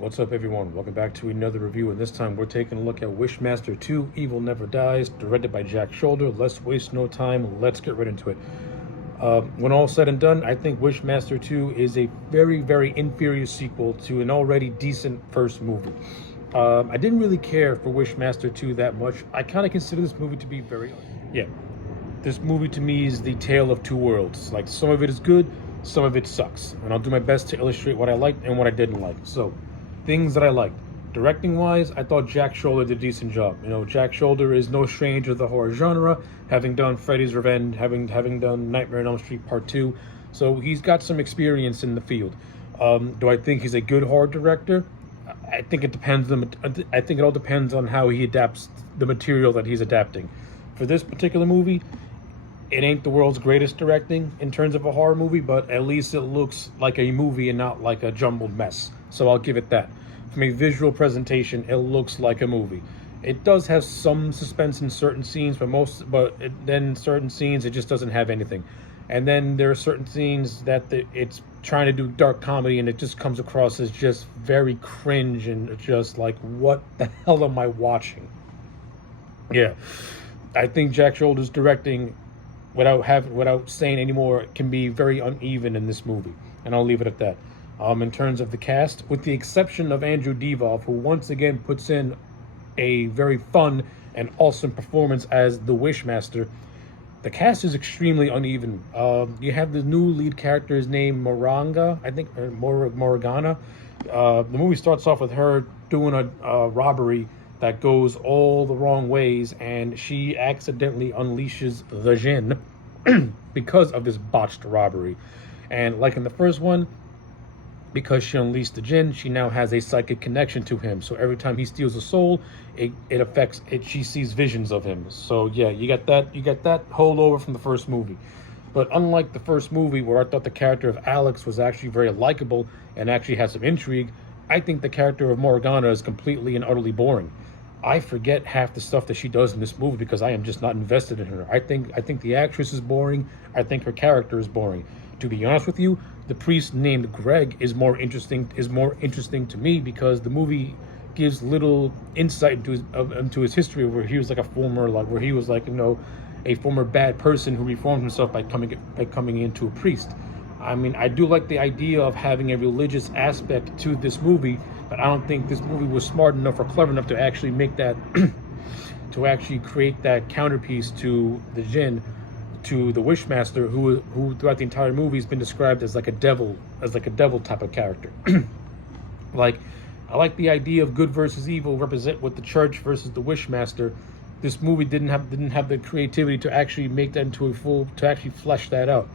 What's up, everyone? Welcome back to another review, and this time we're taking a look at Wishmaster 2 Evil Never Dies, directed by Jack Shoulder. Let's waste no time, let's get right into it. When all said and done, I think Wishmaster 2 is a very, very inferior sequel to an already decent first movie. I didn't really care for Wishmaster 2 that much. I kind of consider this movie to be this movie to me is the tale of two worlds. Like, some of it is good, some of it sucks. And I'll do my best to illustrate what I liked and what I didn't like. So, things that I liked. Directing wise, I thought Jack Shoulder did a decent job. You know, Jack Shoulder is no stranger to the horror genre, having done Freddy's Revenge, having done Nightmare on Elm Street Part 2. So he's got some experience in the field. Do I think he's a good horror director? I think it depends. I think it all depends on how he adapts the material that he's adapting. For this particular movie, it ain't the world's greatest directing in terms of a horror movie, but at least it looks like a movie and not like a jumbled mess. So I'll give it that. From a visual presentation, it looks like a movie. It does have some suspense in certain scenes, then certain scenes it just doesn't have anything. And then there are certain scenes that it's trying to do dark comedy, and it just comes across as just very cringe and just like, what the hell am I watching? Yeah, I think Jack Shoulder's directing, without saying any more, can be very uneven in this movie, and I'll leave it at that. In terms of the cast, with the exception of Andrew Divoff, who once again puts in a very fun and awesome performance as the Wishmaster, the cast is extremely uneven. You have the new lead character's name, Moranga, I think, or Morgana. The movie starts off with her doing a robbery that goes all the wrong ways, and she accidentally unleashes the Jinn because of this botched robbery. And like in the first one, because she unleashed the Jinn, she now has a psychic connection to him. So every time he steals a soul, it affects it. She sees visions of him. So yeah, you get that holdover from the first movie. But unlike the first movie, where I thought the character of Alex was actually very likable and actually had some intrigue, I think the character of Morgana is completely and utterly boring. I forget half the stuff that she does in this movie because I am just not invested in her. I think the actress is boring. I think her character is boring. To be honest with you, the priest named Greg is more interesting to me, because the movie gives little insight into his history, where he was like a former bad person who reformed himself by coming into a priest. I mean, I do like the idea of having a religious aspect to this movie, but I don't think this movie was smart enough or clever enough to actually make that to actually create that counterpiece to the Jinn, to the Wishmaster, who throughout the entire movie has been described as like a devil type of character. Like, I like the idea of good versus evil represent with the church versus the Wishmaster. This movie didn't have the creativity to actually make that to actually flesh that out.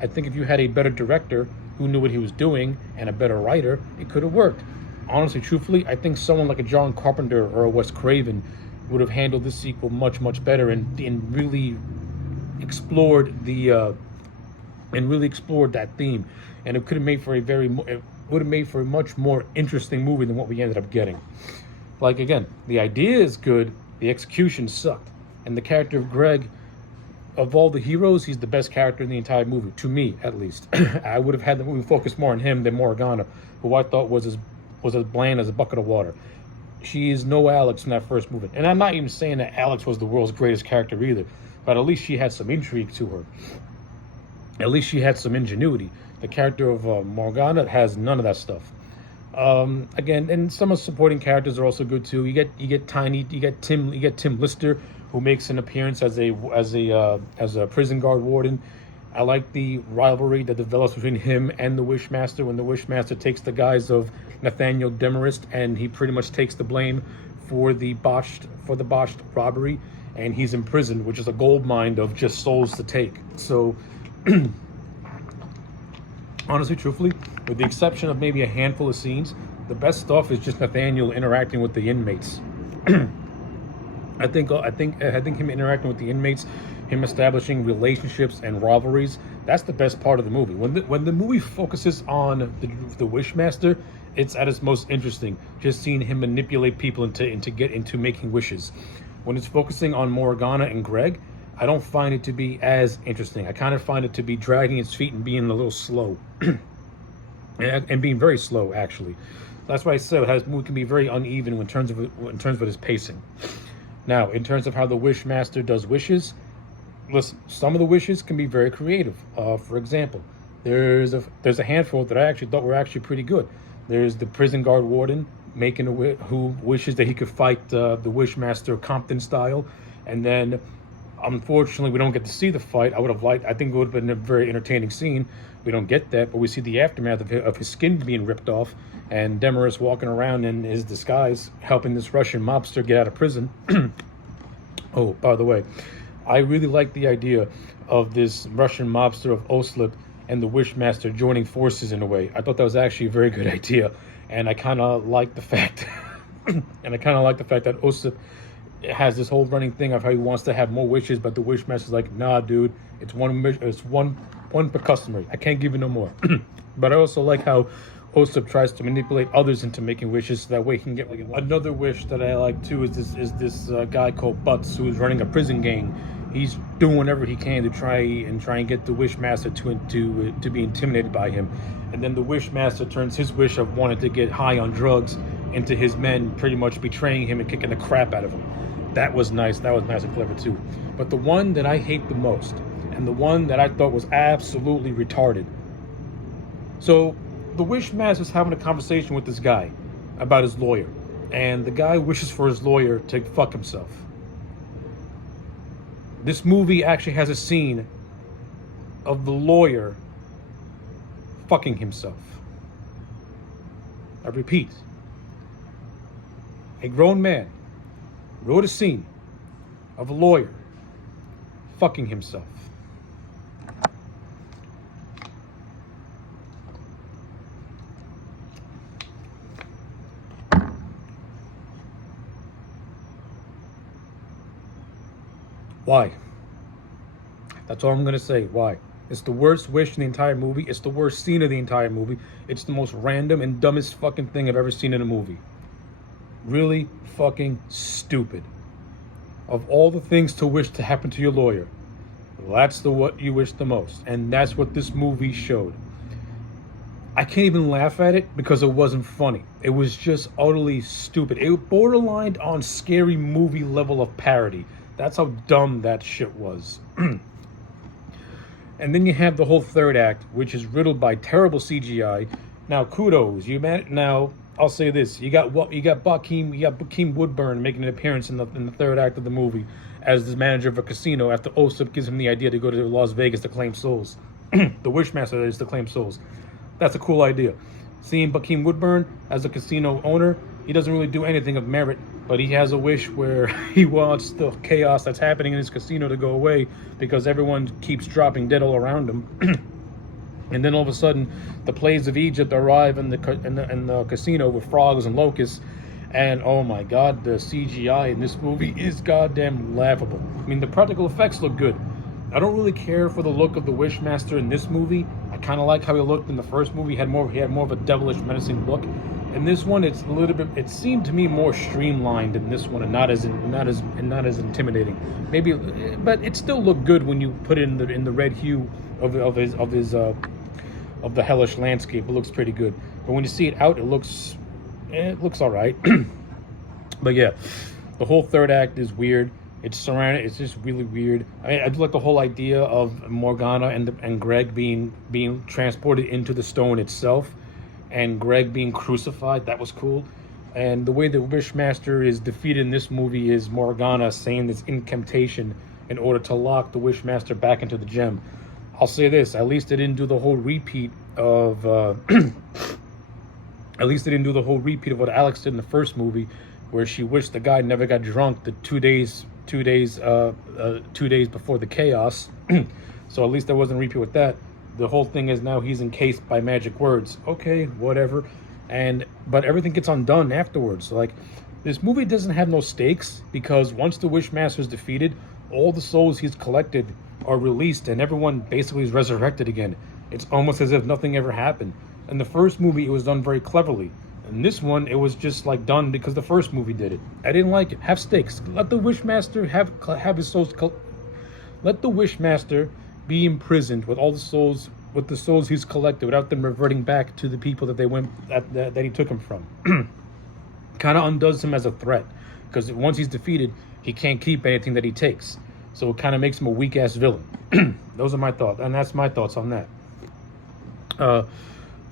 I think if you had a better director who knew what he was doing and a better writer, it could have worked. Honestly, truthfully, I think someone like a John Carpenter or a Wes Craven would have handled this sequel much, much better and really explored that theme, and it would have made for a much more interesting movie than what we ended up getting. Like, again, the idea is good, the execution sucked, and the character of Greg, of all the heroes, he's the best character in the entire movie, to me at least. I would have had the movie focus more on him than Morgana, who I thought was as bland as a bucket of water. She is no Alex in that first movie, and I'm not even saying that Alex was the world's greatest character either, but at least she had some intrigue to her. At least she had some ingenuity. The character of Morgana has none of that stuff. Again, and some of the supporting characters are also good too. You get Tim Lister, who makes an appearance as a prison guard warden. I like the rivalry that develops between him and the Wishmaster, when the Wishmaster takes the guise of Nathaniel Demarest, and he pretty much takes the blame for the botched robbery, and he's in prison, which is a gold mine of just souls to take. So, honestly, truthfully, with the exception of maybe a handful of scenes, the best stuff is just Nathaniel interacting with the inmates. I think him interacting with the inmates, him establishing relationships and rivalries, that's the best part of the movie. When the movie focuses on the Wishmaster, it's at its most interesting. Just seeing him manipulate people into making wishes. When it's focusing on Morgana and Greg, I don't find it to be as interesting. I kind of find it to be dragging its feet and being a little slow. and being very slow, actually. That's why I said it movie can be very uneven in terms of its pacing. Now, in terms of how the Wishmaster does wishes, listen, some of the wishes can be very creative. For example, there's a handful that I actually thought were actually pretty good. There's the prison guard warden making who wishes that he could fight the Wishmaster Compton style, and then unfortunately we don't get to see the fight. I think it would have been a very entertaining scene. We don't get that, but we see the aftermath of his skin being ripped off, and Demarest walking around in his disguise, helping this Russian mobster get out of prison. Oh, by the way, I really like the idea of this Russian mobster of Oslip and the Wishmaster joining forces in a way. I thought that was actually a very good idea, and I kind of like the fact, that Oslip has this whole running thing of how he wants to have more wishes, but the Wishmaster's like, nah, dude, it's one per customer. I can't give you no more. But I also like how Oslip tries to manipulate others into making wishes so that way he can get another wish that I like too. Is this guy called Butts, who's running a prison gang. He's doing whatever he can to try and get the Wishmaster to be intimidated by him, and then the Wishmaster turns his wish of wanting to get high on drugs into his men pretty much betraying him and kicking the crap out of him. That was nice. That was nice and clever too. But the one that I hate the most, and the one that I thought was absolutely retarded. So the Wishmaster's having a conversation with this guy about his lawyer, and the guy wishes for his lawyer to fuck himself. This movie actually has a scene of the lawyer fucking himself. I repeat, a grown man wrote a scene of a lawyer fucking himself. Why? That's all I'm going to say. Why? It's the worst wish in the entire movie. It's the worst scene of the entire movie. It's the most random and dumbest fucking thing I've ever seen in a movie. Really fucking stupid. Of all the things to wish to happen to your lawyer, that's what you wish the most. And that's what this movie showed. I can't even laugh at it because it wasn't funny. It was just utterly stupid. It borderlined on scary movie level of parody. That's how dumb that shit was. And then you have the whole third act, which is riddled by terrible CGI. Now, kudos. Now, I'll say this: you got Bokeem Woodburn making an appearance in the third act of the movie as the manager of a casino after Osip gives him the idea to go to Las Vegas to claim souls. The Wishmaster is to claim souls. That's a cool idea. Seeing Bokeem Woodburn as a casino owner, he doesn't really do anything of merit, but he has a wish where he wants the chaos that's happening in his casino to go away because everyone keeps dropping dead all around him. And then all of a sudden, the plagues of Egypt arrive in the casino with frogs and locusts, and oh my god, the CGI in this movie is goddamn laughable. I mean, the practical effects look good. I don't really care for the look of the Wishmaster in this movie. I kind of like how he looked in the first movie. He had more of a devilish, menacing look. In this one, it's a little bit. It seemed to me more streamlined in this one, and not as intimidating. Maybe, but it still looked good when you put it in the red hue of the hellish landscape. It looks pretty good. But when you see it out, it looks all right. But yeah, the whole third act is weird. It's surrounded. It's just really weird. I do like the whole idea of Morgana and Greg being transported into the stone itself, and Greg being crucified. That was cool. And the way the Wishmaster is defeated in this movie is Morgana saying this incantation in order to lock the Wishmaster back into the gem. I'll say this: at least they didn't do the whole repeat of. At least they didn't do the whole repeat of what Alex did in the first movie, where she wished the guy never got drunk the 2 days before the chaos. So at least there wasn't a repeat with that. The whole thing is now he's encased by magic words. Okay, whatever. But everything gets undone afterwards. Like, this movie doesn't have no stakes, because once the Wishmaster is defeated, all the souls he's collected are released and everyone basically is resurrected again. It's almost as if nothing ever happened. In the first movie, it was done very cleverly. In this one, it was just like done because the first movie did it. I didn't like it. Have stakes. Let the Wishmaster have his souls. Let the Wishmaster be imprisoned with all the souls with the souls he's collected without them reverting back to the people that they went that he took them from. Kind of undoes him as a threat, because once he's defeated, he can't keep anything that he takes. So it kind of makes him a weak ass villain. Those are my thoughts, and that's my thoughts on that.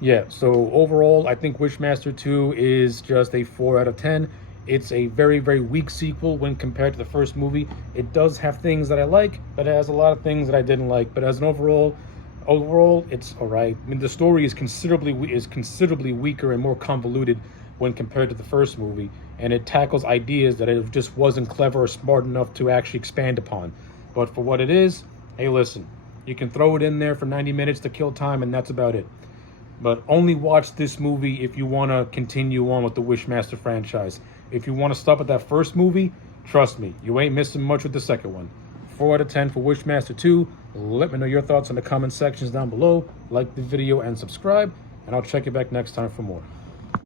Yeah, so overall, I think Wishmaster 2 is just a 4 out of 10. It's a very, very weak sequel when compared to the first movie. It does have things that I like, but it has a lot of things that I didn't like. But as an overall, it's all right. I mean, the story is considerably weaker and more convoluted when compared to the first movie, and it tackles ideas that it just wasn't clever or smart enough to actually expand upon. But for what it is, hey, listen, you can throw it in there for 90 minutes to kill time, and that's about it. But only watch this movie if you want to continue on with the Wishmaster franchise. If you want to stop at that first movie, trust me, you ain't missing much with the second one. 4 out of 10 for Wishmaster 2. Let me know your thoughts in the comment sections down below. Like the video and subscribe, and I'll check you back next time for more.